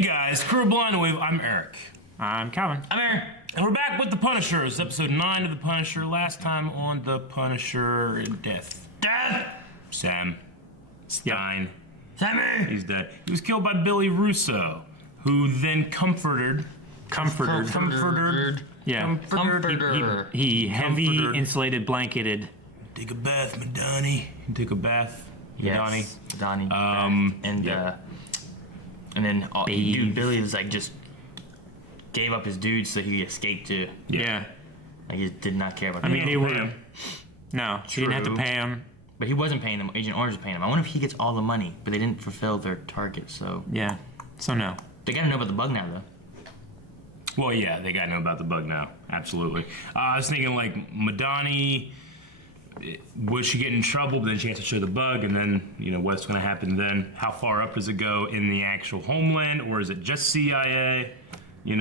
Hey guys, Crew Blind Wave, I'm Eric. I'm Calvin. I'm Aaron. And we're back with The Punisher. It's episode 9 of The Punisher. Last time on The Punisher, death. Sam Stein. Sammy! He's dead. He was killed by Billy Russo, who then comforted. Yeah. He heavy Comforter. insulated blanketed. Take a bath, Madani. Take a bath, Madani. Yes, Donnie. Yeah. And then Babe. dude, Billy was like just gave up his dude so he escaped too. Yeah. Like he did not care about. I mean, them. they were. No, she didn't have to True. pay him. But he wasn't paying them. Agent Orange was paying them. I wonder if he gets all the money, but they didn't fulfill their target. So Yeah. So no. they gotta know about the bug now, though. Well, yeah, they gotta know about the bug now. Absolutely. I was thinking like Madani, would she get in trouble? But then she has to show the bug, and then what's going to happen then? How far up does it go in the actual homeland, or is it just CIA? I mean,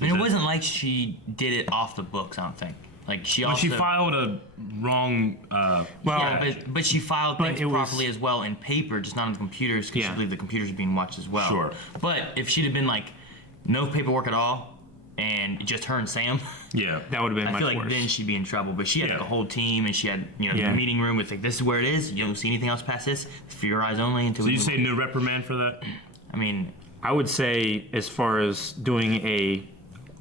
it wasn't like she did it off the books. I don't think. Like she But also. she filed a wrong. Yeah, but she filed But things it was- properly as well in paper, just not on the computers, because Yeah. she believed the computers were being watched as well. Sure. But if she'd have been like, no paperwork at all, and just her and Sam, Yeah. That would have been I much feel like worse. then she'd be in trouble. But she had like Yeah. a whole team, and she had Yeah. the meeting room with like, this is where it is. You don't see anything else past this. It's for your eyes only. Until So we you move say on. no reprimand for that? I mean, I would say, as far as doing a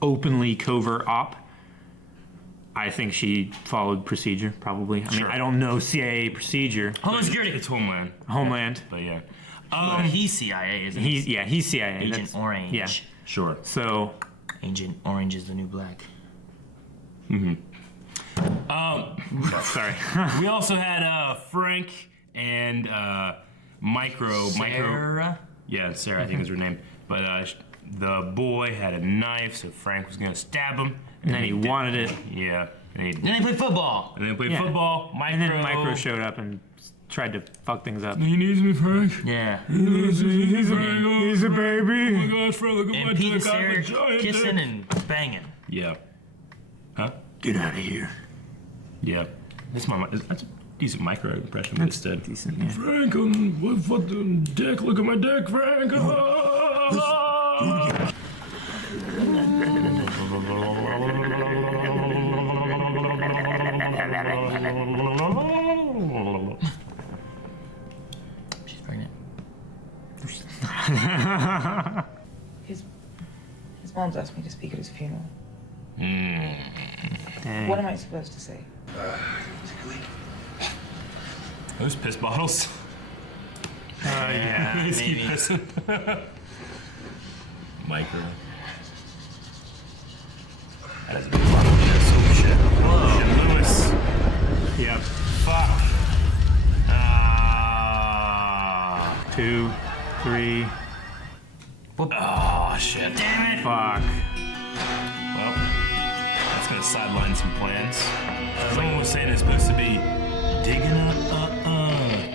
openly covert op, I think she followed procedure. Probably. I mean, Sure. I don't know CIA procedure. Homeland Security. It's Homeland. Homeland. But yeah. He's CIA, isn't he? He's CIA. Agent That's- Orange. Yeah. Sure. So Agent Orange is the new black. sorry. We also had Frank and Micro. Sarah? Yeah, Sarah, I think is her name. But the boy had a knife, so Frank was gonna stab him. And then he wanted it. Yeah. And Then they play football. then they played Yeah. football. Micro. And then Micro showed up and tried to fuck things up. He needs me, Frank. Yeah. He's a baby. Oh my gosh, Frank, look at my And Pete and dick. I have a Sarah giant kissing dick. and banging. Yeah. Huh? Get out of here. Yeah. That's a decent Micro impression, but it's dead. Decent. Yeah. Frank, what the dick? Look at my dick, Frank. She's pregnant. His mom's asked me to speak at his funeral. Dang. What am I supposed to say? Those piss bottles. Yeah, He's keep maybe. pissing. Micro. That is a big bottle of piss. Oh shit. Whoa. Shit, Lewis. Yep. Fuck. 2, 3. Oh shit. Damn it. Fuck. Well, that's gonna sideline some plans. Someone was saying it's supposed to be digging up,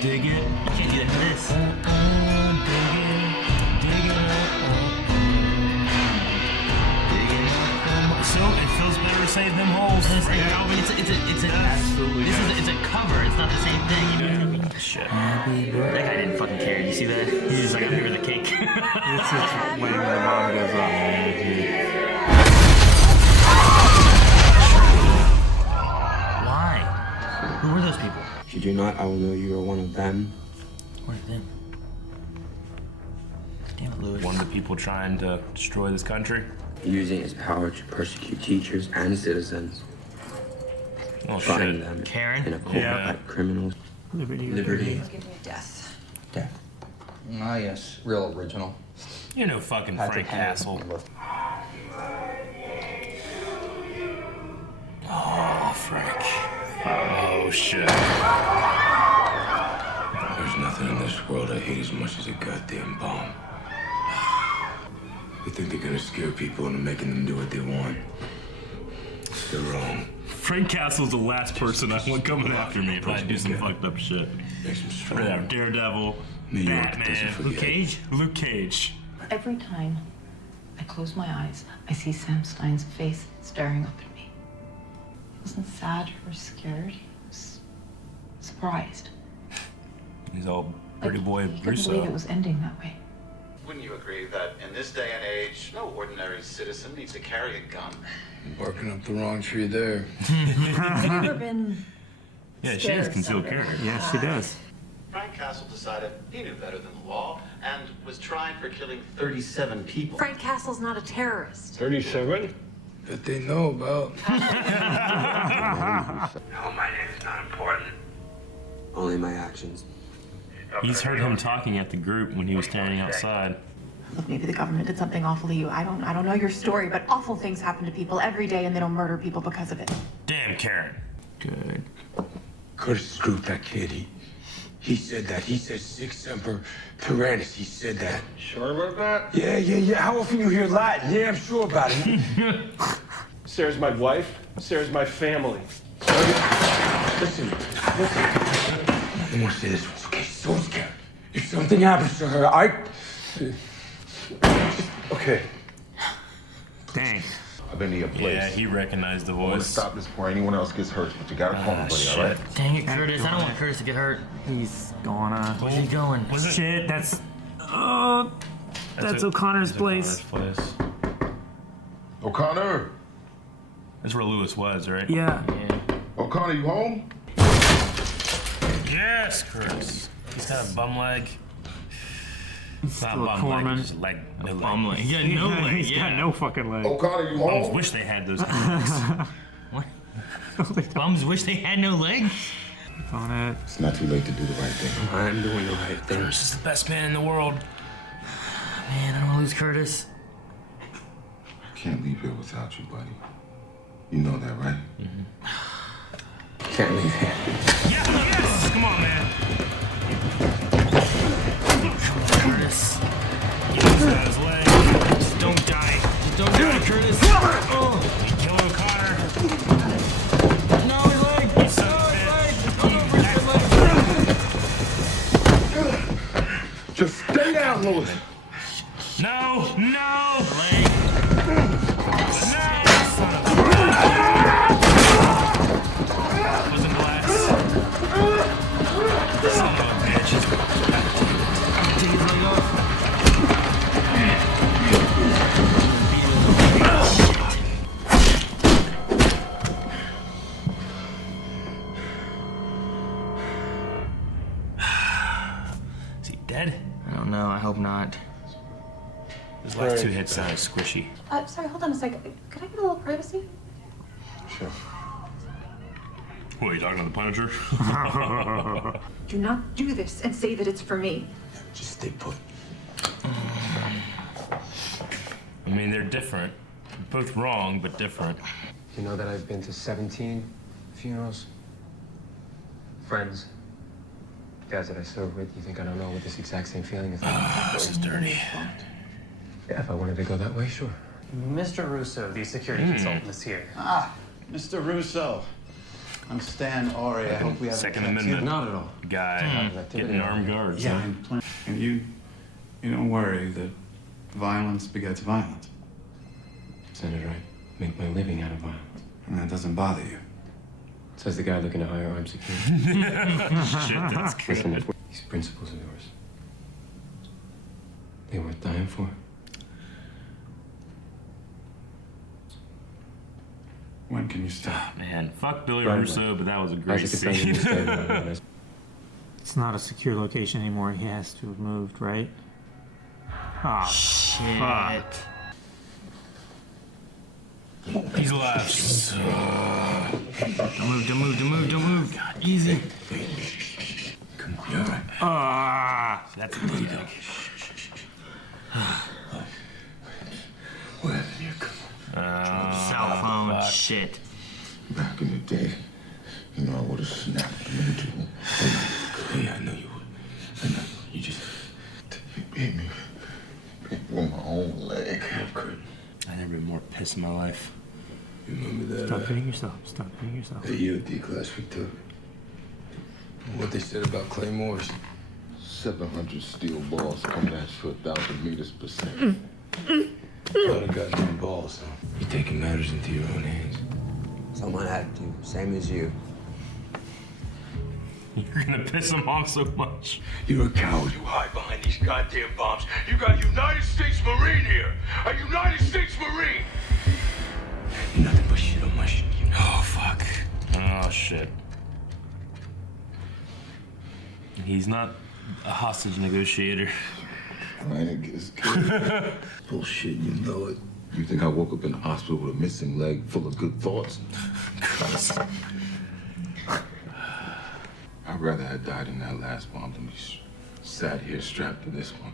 dig it. You can't do that for this. So it feels better to save them holes. It's Right, a, Calvin? it's a, Absolutely this does. is, it's a cover. It's not the same thing. Shit. That guy didn't fucking care. You see that? He's just like, I'm here with the cake. This is when the bomb goes off. Why? Who were those people? If you do not, I will know you are one of them. Where's them? Damn it, Louis. One of the people trying to destroy this country. Using his power to persecute teachers and citizens. Oh Trying shit. them Karen? in a cold Yeah. like criminals. Liberty. Liberty. Give me death. Death. Ah, yes. Real original. You're no fucking Frank Castle. Oh, Frank. Oh shit. There's nothing in this world I hate as much as a goddamn bomb. They think they're gonna scare people into making them do what they want. They're wrong. Frank Castle's the last person I want coming after me if I do some fucked up shit. Makes them Yeah, strong. Daredevil, New York doesn't Batman, forget. Luke Cage. Luke Cage. Every time I close my eyes, I see Sam Stein's face staring up at me. He wasn't sad or scared. He was surprised. He's all pretty boy He couldn't believe it Russo. was ending that way. Wouldn't you agree that in this day and age, no ordinary citizen needs to carry a gun? Barking up the wrong tree there. Have you ever been Yeah, she has concealed carry. Yeah, she does. Frank Castle decided he knew better than the law and was tried for killing 37 people. Frank Castle's not a terrorist. 37? That they know about. No, my name is not important. Only my actions. He's heard him talking at the group when he was standing outside. Look, maybe the government did something awful to you. I don't know your story, but awful things happen to people every day, and they don't murder people because of it. Damn, Karen. Good. Curtis screwed that kid. He said that. He said Sic Semper Tyrannis. He said that. Sure about that? Yeah. How often you hear Latin? Yeah, I'm sure about it. Sarah's my wife. Sarah's my family. Listen. I want to say this once, okay? So scared. If something happens to her, Okay. Dang. I've been to your place. Yeah, he recognized the I want to voice. stop this before anyone else gets hurt, but you gotta call me, buddy, shit. all right? Dang it, Curtis. I don't want Curtis to get hurt. He's gonna. Where's he going? Was it? Shit, that's. Oh, that's O'Connor's place. O'Connor! That's where Lewis was, right? Yeah. O'Connor, you home? Yes, Chris. He's got a bum leg. It's not a Still a bum corpsman. leg, just leg. No Bum leg. leg. Yeah, no leg. He's got no fucking leg. O'Connor, you Bums home? wish they had those kind of legs. What? Bums wish they had no legs? On it. It's not too late to do the right thing. I'm doing the right thing. Chris is the best man in the world. Man, I don't want to lose Curtis. I can't leave here without you, buddy. You know that, right? Can't leave here. Yes! Come on, man. Curtis. He's got his leg. Just don't die. Just don't die, Curtis. Oh. He killed O'Connor. No, his leg. He son of a bitch. Just stay down, Lewis. No! Leg. No! Son of a wasn't glass. Son of a bitch. Take his leg off. Is he dead? I don't know. I hope not. His last two hits sounded squishy. Sorry, hold on a second. Could I get a little privacy? Sure. What, are you talking to the Punisher? Do not do this and say that it's for me. Just stay put. I mean, they're different. Both wrong, but different. You know that I've been to 17 funerals? Friends. Guys that I served with. You think I don't know what this exact same feeling is like? This is dirty. Yeah, if I wanted to go that way, sure. Mr. Russo, the security consultant, is here. Ah, Mr. Russo. I'm Stan Ori. I hope we have Second Amendment. Not at all. Guy getting armed guards. Yeah, huh? and you don't worry that violence begets violence. Sounded right. Make my living out of violence. And that doesn't bother you. Says the guy looking to hire armed security. Shit, that's good. Listen, these principles of yours, they worth dying for. When can you stop? Man, fuck Billy Right, Russo, but that was a great Isaac is telling me to stay scene. right now. It's not a secure location anymore. He has to have moved, right? Ah, Shit. fuck. He's alive. Don't move, don't move, don't move, don't move. Easy. Come on, you're all right. Ah. That's a big Whatever you come Cell phone. Shit. Back in the day, you know, I would have snapped him into him. Yeah, I know you would. I know you just. You beat me. Beat me with my own leg. I've never been more pissed in my life. You remember that? Stop hitting yourself. Stop hitting yourself. That EOD class we took. What they said about claymores. 700 steel balls coming at you 1,000 meters per second. Thought I got no balls, though. You're taking matters into your own hands. Someone had to, same as you. You're gonna piss him off so much. You're a coward. You hide behind these goddamn bombs. You got a United States Marine here. A United States Marine. Nothing but shit on my shit. You know. Oh, fuck. Oh, shit. He's not a hostage negotiator. Bullshit, you know it. You think I woke up in the hospital with a missing leg full of good thoughts? I'd rather have died in that last bomb than be sat here strapped to this one.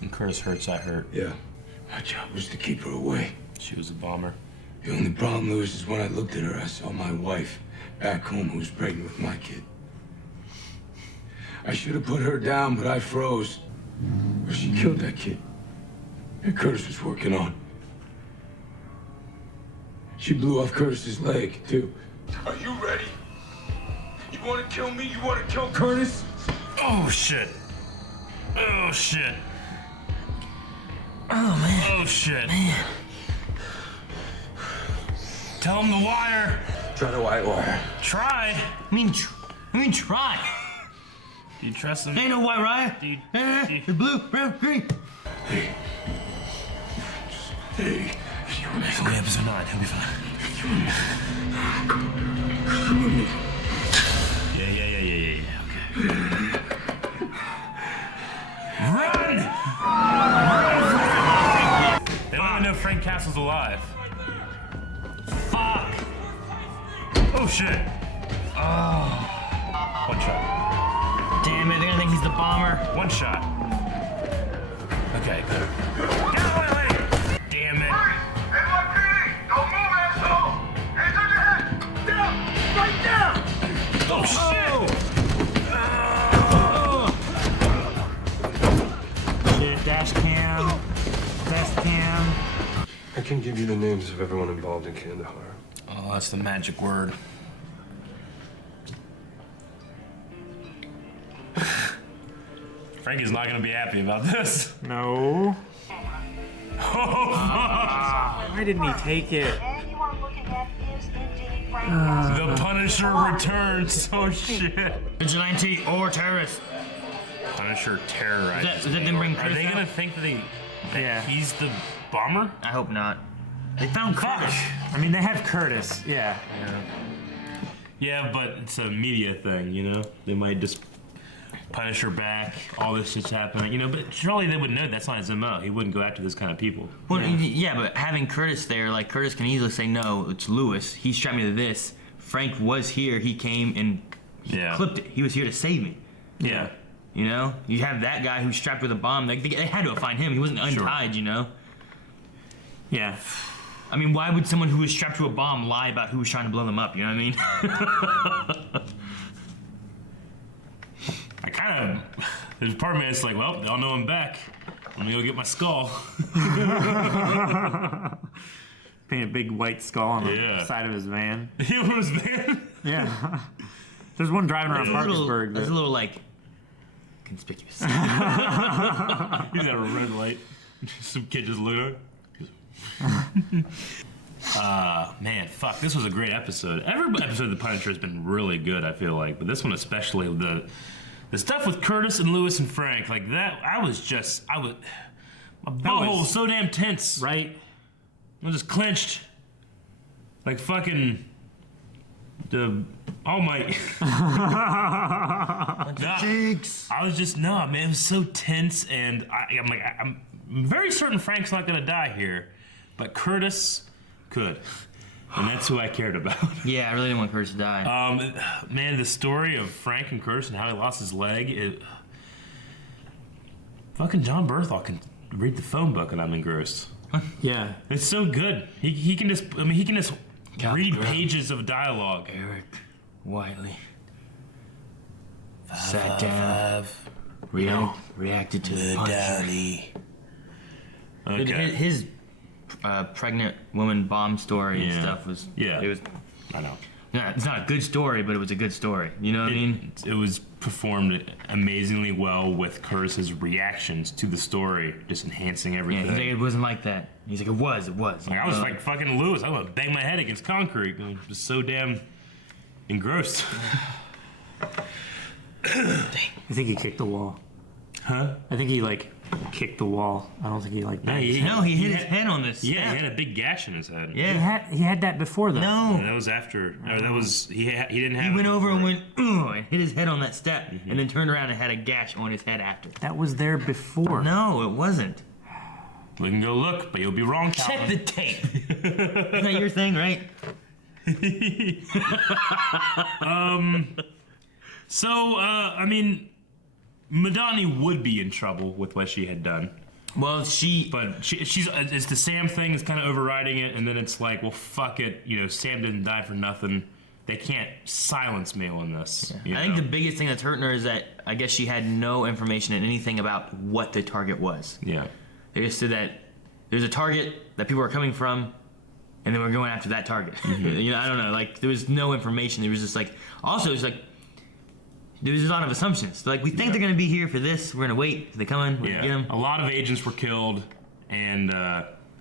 And Curtis hurts, I hurt. Yeah. My job was to keep her away. She was a bomber. The only problem, Lewis, is when I looked at her, I saw my wife back home who was pregnant with my kid. I should have put her down, but I froze. But she killed that kid. And Curtis was working on. She blew off Curtis's leg, too. Are you ready? You want to kill me? You want to kill Curtis? Oh, shit. Oh, shit. Oh, man. Oh, shit. Man. Tell him the wire. Try the white wire. Try. I mean, try. Do you trust him? Ain't no white wire. The blue, brown, green. Hey. Hey. It's only episode 9. He'll be fine. Yeah. Okay. Run! They don't even know Frank Castle's alive. Fuck! Oh shit! Oh. One shot. Damn it, they're gonna think he's the bomber. One shot. Okay, good. Get away, lady! Damn it. Don't move, asshole! Hands on your head! Down! Right down! Oh shit! Shit, dash cam, test cam. I can give you the names of everyone involved in Kandahar. Oh, that's the magic word. Frankie's not gonna be happy about this. No. Oh, Why didn't he take it? the Punisher returns. Oh shit. Vigilante or terrorist. Punisher terrorizes. Is that them bring Are Curtis they out? gonna think that he's the bomber? I hope not. They found Curtis. I mean, they have Curtis. Yeah. Yeah, but it's a media thing, you know? They might just Punisher back, all this shit's happening, you know, but surely they would know that's not his MO. He wouldn't go after this kind of people. Well, yeah, but having Curtis there, like, Curtis can easily say, no, it's Lewis. He strapped me to this. Frank was here. He came and he clipped it. He was here to save me. Yeah. You know? You have that guy who's strapped with a bomb. Like, they had to find him. He wasn't untied, you know? Yeah. I mean, why would someone who was strapped to a bomb lie about who was trying to blow them up? You know what I mean? I kind of, there's part of me that's like, well, they all know I'm back. Let me go get my skull. Paint a big white skull on the side of his van. You know his van? Yeah. There's one driving around Parkersburg. There's a little, like, conspicuous. He's got a red light. Some kid just looked at man, fuck, this was a great episode. Every episode of The Punisher has been really good, I feel like, but this one especially, the stuff with Curtis and Lewis and Frank, like that, my butthole was so damn tense. Right? I was just clenched. Like fucking the All Might. I was just, man, it was so tense, and I'm very certain Frank's not gonna die here, but Curtis could. And that's who I cared about. Yeah, I really didn't want Curtis to die. Man, the story of Frank and Curtis and how he lost his leg, fucking John Berthal can read the phone book and I'm engrossed. Yeah. It's so good. He can just read pages of dialogue. Eric Wiley sat down, reacted to the Punisher. Okay. His pregnant woman bomb story and stuff was. Yeah. It was. I know. Yeah, it's not a good story, but it was a good story. You know what I mean? It was performed amazingly well with Curtis's reactions to the story, just enhancing Yeah, everything. he's like, it wasn't like that. He's like, it was. Like, I was like fucking Lewis. I would bang my head against concrete. I was just so damn engrossed. I think he kicked the wall. Huh? I think he kicked the wall. I don't think he he hit his head on this. Yeah, he had a big gash in his head. Yeah. He had that before though. No. Yeah, that was after. That was he didn't have. He went over and went, ugh, and hit his head on that step, and then turned around and had a gash on his head after. That was there before. No, it wasn't. We can go look, but you'll be wrong, Check Calvin. the tape. Isn't that your thing, right? So, I mean, Madani would be in trouble with what she had done. Well, she's it's the Sam thing that's kind of overriding it, and then it's like, well, fuck it, Sam didn't die for nothing. They can't silence me on this. I think the biggest thing that's hurting her is that I guess she had no information and anything about what the target was. Yeah. They just said that there's a target that people are coming from, and then we're going after that target. Mm-hmm. I don't know. Like, there was no information. There was just like, also, it's like, there was a lot of assumptions. Like, we think they're going to be here for this. We're going to wait. If they come in, we're going to get them. A lot of agents were killed, and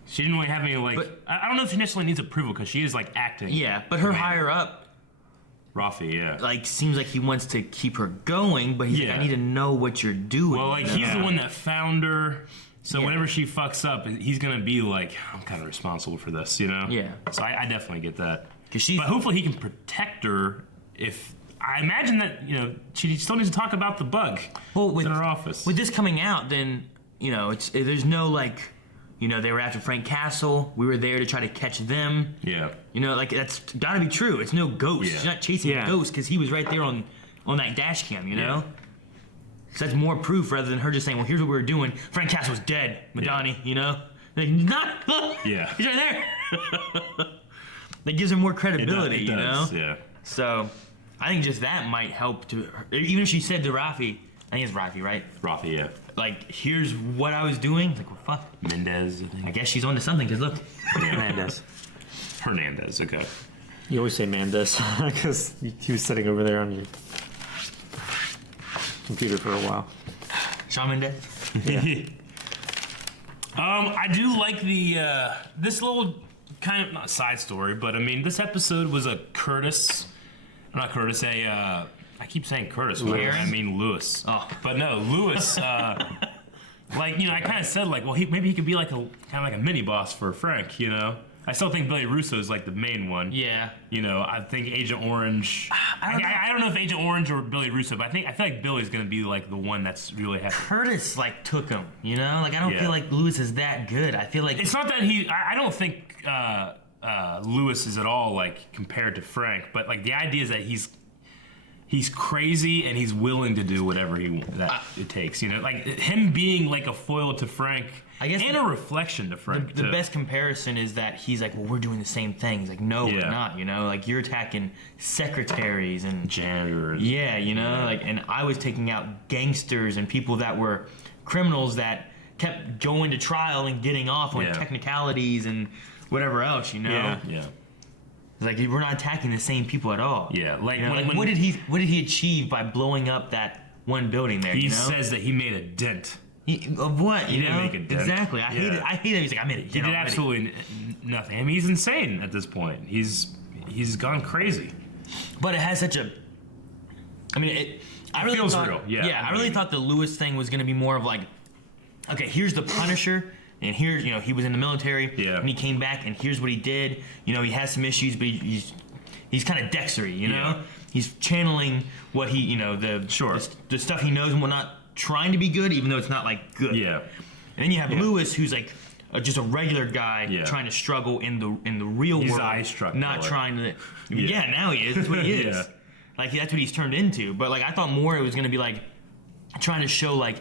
she didn't really have any, I don't know if she necessarily needs approval, because she is, acting. Yeah, but her higher up, Rafi, yeah. Seems like he wants to keep her going, but he's like, I need to know what you're doing. Well, he's the one that found her. So whenever she fucks up, he's gonna be like, I'm kind of responsible for this, Yeah. So I definitely get that. But hopefully he can protect her. If I imagine that she still needs to talk about the bug in her office. With this coming out, then there's no they were after Frank Castle. We were there to try to catch them. Yeah. That's got to be true. It's no ghost. Yeah. She's not chasing a ghost because he was right there on that dash cam. You know. So that's more proof rather than her just saying, well, here's what we were doing. Frank Castle's dead, Madani, Not, yeah. He's right there. That gives her more credibility, it does, Yeah. So, I think just that might help to, even if she said to Rafi, I think it's Rafi, right? Rafi, yeah. Here's what I was doing. It's like, well, fuck. Mendez, I think. I guess she's onto something, because look. Yeah. Mendez. Hernandez, okay. You always say Mendez, because he was sitting over there on your computer for a while. Shawn Mendes? Yeah. I do like the this little kind of not side story, but I mean this episode was a I keep saying Curtis, but I mean Lewis. Oh, but no, Lewis. I kind of said well maybe he could be kind of like a mini boss for Frank, I still think Billy Russo is the main one. Yeah. I think Agent Orange. I don't know if Agent Orange or Billy Russo, but I feel like Billy's gonna be the one that's really happy. Curtis took him, I don't feel like Lewis is that good. I feel like it's not that he. I don't think Lewis is at all compared to Frank, but the idea is that he's crazy and he's willing to do whatever it takes. Him being a foil to Frank. I guess and a reflection to Frank. The best comparison is that he's well, we're doing the same thing. He's no, we're not. You're attacking secretaries and janitors. Yeah, and I was taking out gangsters and people that were criminals that kept going to trial and getting off on technicalities and whatever else. Yeah. It's we're not attacking the same people at all. Yeah, what did he achieve by blowing up that one building there? He says that he made a dent. Of what? He didn't make a dent. Exactly. I hate it. He's I made a dent. He did already. absolutely nothing. I mean, he's insane at this point. He's gone crazy. But it has such a. I mean, it really feels thought, real. Yeah. I really thought the Lewis thing was going to be more of okay, here's the Punisher, and here's he was in the military, and he came back, and here's what he did. He has some issues, but he's kind of dextery. He's channeling what he the stuff he knows and whatnot. Trying to be good, even though it's not good. Yeah. And then you have Lewis, who's just a regular guy trying to struggle in the real world. He's eye-struck. Not trying to. Yeah, now he is. That's what he is. That's what he's turned into. But I thought more it was going to be trying to show a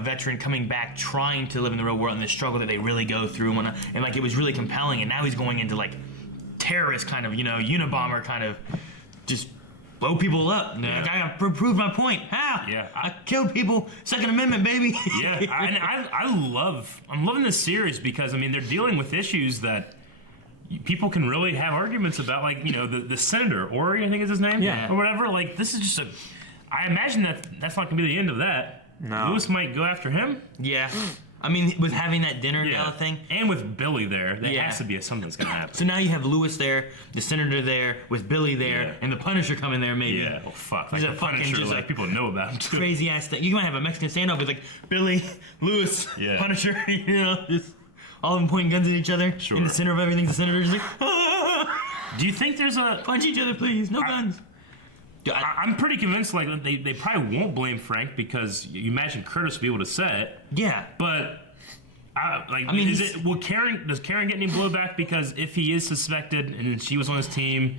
veteran coming back, trying to live in the real world and the struggle that they really go through and whatnot. And it was really compelling. And now he's going into terrorist kind of Unabomber kind of just. Blow people up. I gotta prove my point. How? Yeah. I killed people. Second Amendment, baby. I'm loving this series because they're dealing with issues that people can really have arguments about, like, you know, the senator, Ori, I think is his name, or whatever. Like, this is just I imagine that's not gonna be the end of that. No. Lewis might go after him. Yeah. I mean, with having that dinner gala thing. And with Billy there has to be something's going to happen. So now you have Lewis there, the senator there, with Billy there, and the Punisher coming there maybe. Yeah, oh fuck. He's Like a the fucking Punisher, just like people know about him too. Crazy ass thing. You might have a Mexican standoff with like Billy, Lewis, Punisher, you know, just all of them pointing guns at each other. Sure. In the center of everything, the senator's like, Do you think there's a... punch each other, please, no guns. I'm pretty convinced like they probably won't blame Frank because you imagine Curtis would be able to say it. Yeah. But... does Karen get any blowback because if he is suspected and she was on his team,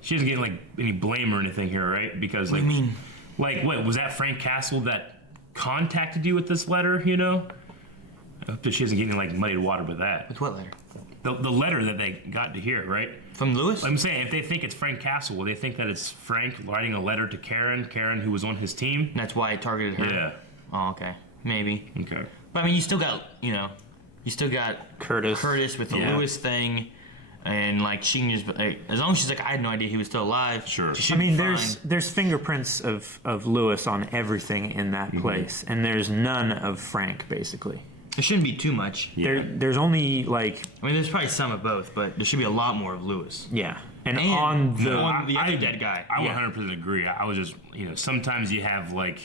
she doesn't get like any blame or anything here, right? Because like, what do you mean? Like, what was that Frank Castle that contacted you with this letter? You know, I hope that she doesn't get any like muddied water with that. With what letter? The letter that they got to hear, right? From Lewis? I'm saying if they think it's Frank Castle, will they think that it's Frank writing a letter to Karen who was on his team? That's why it targeted her. Yeah. Oh, okay. Maybe. Okay. But I mean, you still got Curtis with the Lewis thing, and like she can just like, as long as she's like, I had no idea he was still alive. Sure. I mean, there's fingerprints of Lewis on everything in that place, and there's none of Frank basically. It shouldn't be too much. There's only like, I mean, there's probably some of both, but there should be a lot more of Lewis. Yeah. And on the other dead guy. I 100% agree. I was just, you know, sometimes you have like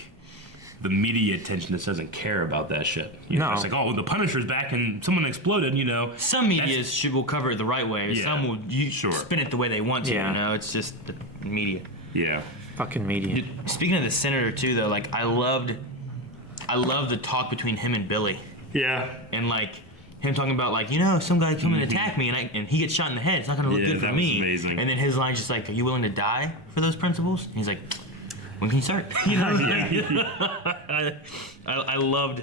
the media attention that doesn't care about that shit. You know, it's like, oh, the Punisher's back and someone exploded, you know. Some media will cover it the right way. Yeah. Some will spin it the way they want to, you know. It's just the media. Yeah. Fucking media. Dude, speaking of the senator, too, though, like, I loved the talk between him and Billy. Yeah. And, like, him talking about, like, you know, some guy come and attack me and he gets shot in the head. It's not going to look good for me. Amazing. And then his line's just like, are you willing to die for those principles? And he's like, when can you start? You know, I love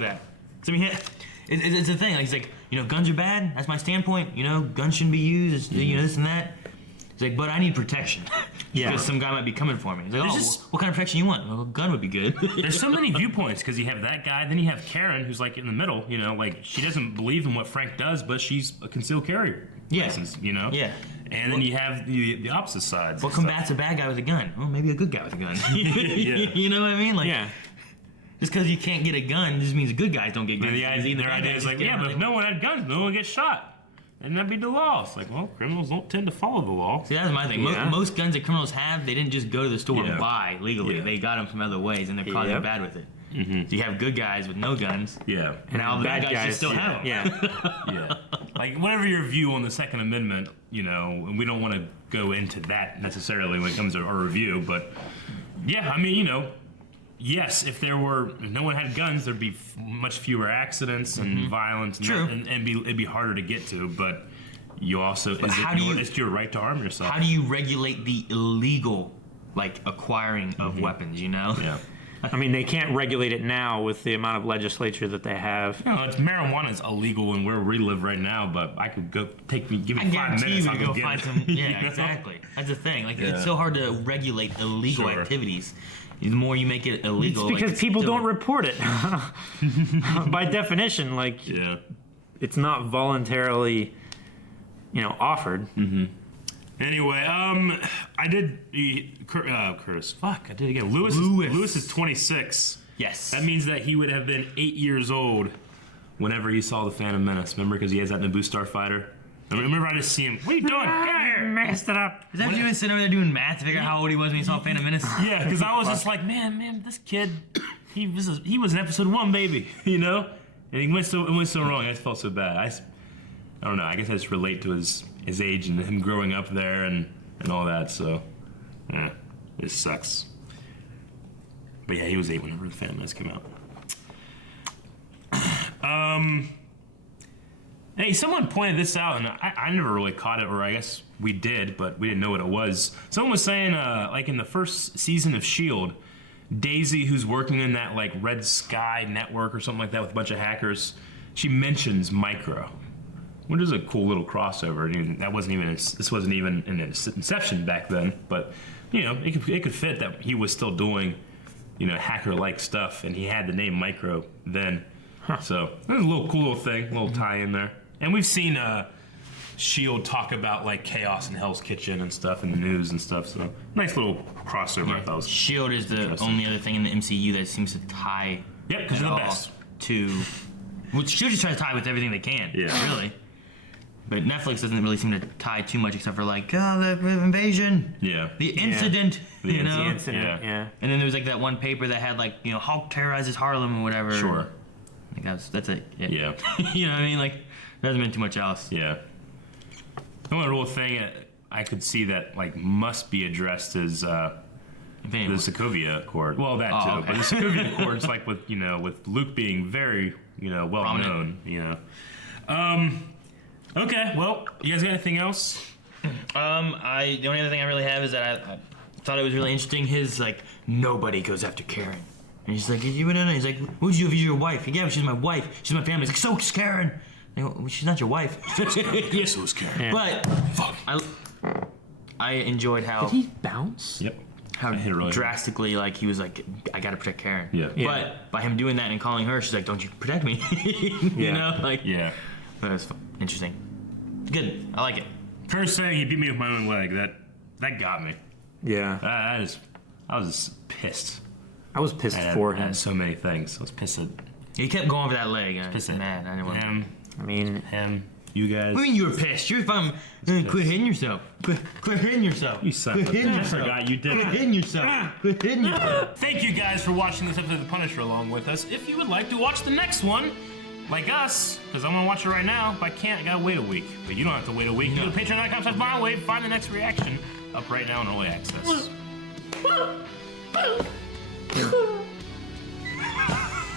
that. So, I mean, it's a thing. Like, he's like, you know, guns are bad. That's my standpoint. You know, guns shouldn't be used. You know, this and that. He's like, but I need protection. Because some guy might be coming for me. He's like, what kind of protection you want? Well, a gun would be good. There's so many viewpoints because you have that guy, then you have Karen, who's like in the middle. You know, like she doesn't believe in what Frank does, but she's a concealed carry license. You know. Yeah. And then you have the opposite sides. What combats a bad guy with a gun? Well, maybe a good guy with a gun. Yeah. You know what I mean? Like, just because you can't get a gun just means good guys don't get guns. Their idea is like, yeah, but if no one had guns, no one gets shot. And that'd be the law. It's like, well, criminals don't tend to follow the law. See, that's my thing. Most guns that criminals have, they didn't just go to the store and buy legally. They got them from other ways, and they're probably bad with it. So you have good guys with no guns. Yeah. And all the bad guys just still have them. Yeah. Like, whatever your view on the Second Amendment, you know, and we don't want to go into that necessarily when it comes to our review, but yeah, I mean, you know, yes, if no one had guns, there'd be much fewer accidents and violence, and it'd be harder to get to. But you also, it's your right to arm yourself. How do you regulate the illegal, like, acquiring of weapons? You know? Yeah. I mean, they can't regulate it now with the amount of legislature that they have. No, marijuana is illegal in where we live right now, but I could go give me 5 minutes. I go find some. Yeah, exactly. That's the thing. Like, it's so hard to regulate illegal activities. The more you make it illegal, it's because people don't report it. By definition, like, it's not voluntarily, you know, offered. Anyway, I did Curtis. Fuck, I did it again. Lewis is 26. Yes. That means that he would have been 8 years old whenever he saw the Phantom Menace. Remember, because he has that Naboo Starfighter. I remember I just see him. What are you doing? Get out here! Messed it up. Is that you sitting over there doing math to figure out how old he was when he saw Phantom Menace? Yeah, because I was just like, man, this kid, he was an episode 1 baby, you know, and it went so wrong. I just felt so bad. I don't know. I guess I just relate to his age and him growing up there and all that. So, yeah, it sucks. But yeah, he was 8 whenever the Phantom Menace came out. Hey, someone pointed this out, and I never really caught it, or I guess we did, but we didn't know what it was. Someone was saying, like in the first season of S.H.I.E.L.D., Daisy, who's working in that like Red Sky network or something like that with a bunch of hackers, she mentions Micro, which is a cool little crossover. I mean, this wasn't even in its inception back then, but you know, it could fit that he was still doing, you know, hacker-like stuff, and he had the name Micro then. So it was a cool little thing, a little tie in there. And we've seen Shield talk about like chaos in Hell's Kitchen and stuff in the news and stuff. So nice little crossover. I thought was Shield is the only other thing in the MCU that seems to tie. Yep, because they're the best. To, well, Shield just tries to tie with everything they can. Yeah, really. But Netflix doesn't really seem to tie too much, except for like, the invasion. Yeah. The incident. The you know. Incident, yeah. And then there was like that one paper that had like, Hulk terrorizes Harlem or whatever. Sure. Like that's it. Yeah. You know what I mean? Like, there hasn't been too much else. Yeah. The only real thing I could see that like must be addressed is the Sokovia Accord. Well, that too. Okay. But the Sokovia Accord's like with with Luke being very well Prominent. known. Okay. Well, you guys got anything else? The only other thing I really have is that I thought it was really interesting. His like nobody goes after Karen. And he's like, you went in. He's like, who's you? You're your wife. Yeah, but she's my wife. She's my family. He's like, so is Karen. I go, well, she's not your wife. Yes, so is Karen. Yeah. But I enjoyed how. Did he bounce? Yep. How drastically like he was like, I gotta protect Karen. Yeah. But by him doing that and calling her, she's like, don't you protect me? You know, like yeah. That was interesting. Good. I like it. First saying he beat me with my own leg. That got me. Yeah. I was pissed. I was pissed for him. So many things. I was pissed at. He kept going for that leg. I was pissed at mad. I didn't want him. him. You guys. What do you mean you were pissed? You were fine. Quit hitting yourself. Quit hitting yourself. You son of a bitch. I forgot you did. Quit hitting yourself. Quit hitting yourself. Thank you guys for watching this episode of The Punisher along with us. If you would like to watch the next one, like us, because I'm gonna watch it right now, but I can't. I gotta wait a week. But you don't have to wait a week. Go to patreon.com/MyWave. Find the next reaction up right now in early access.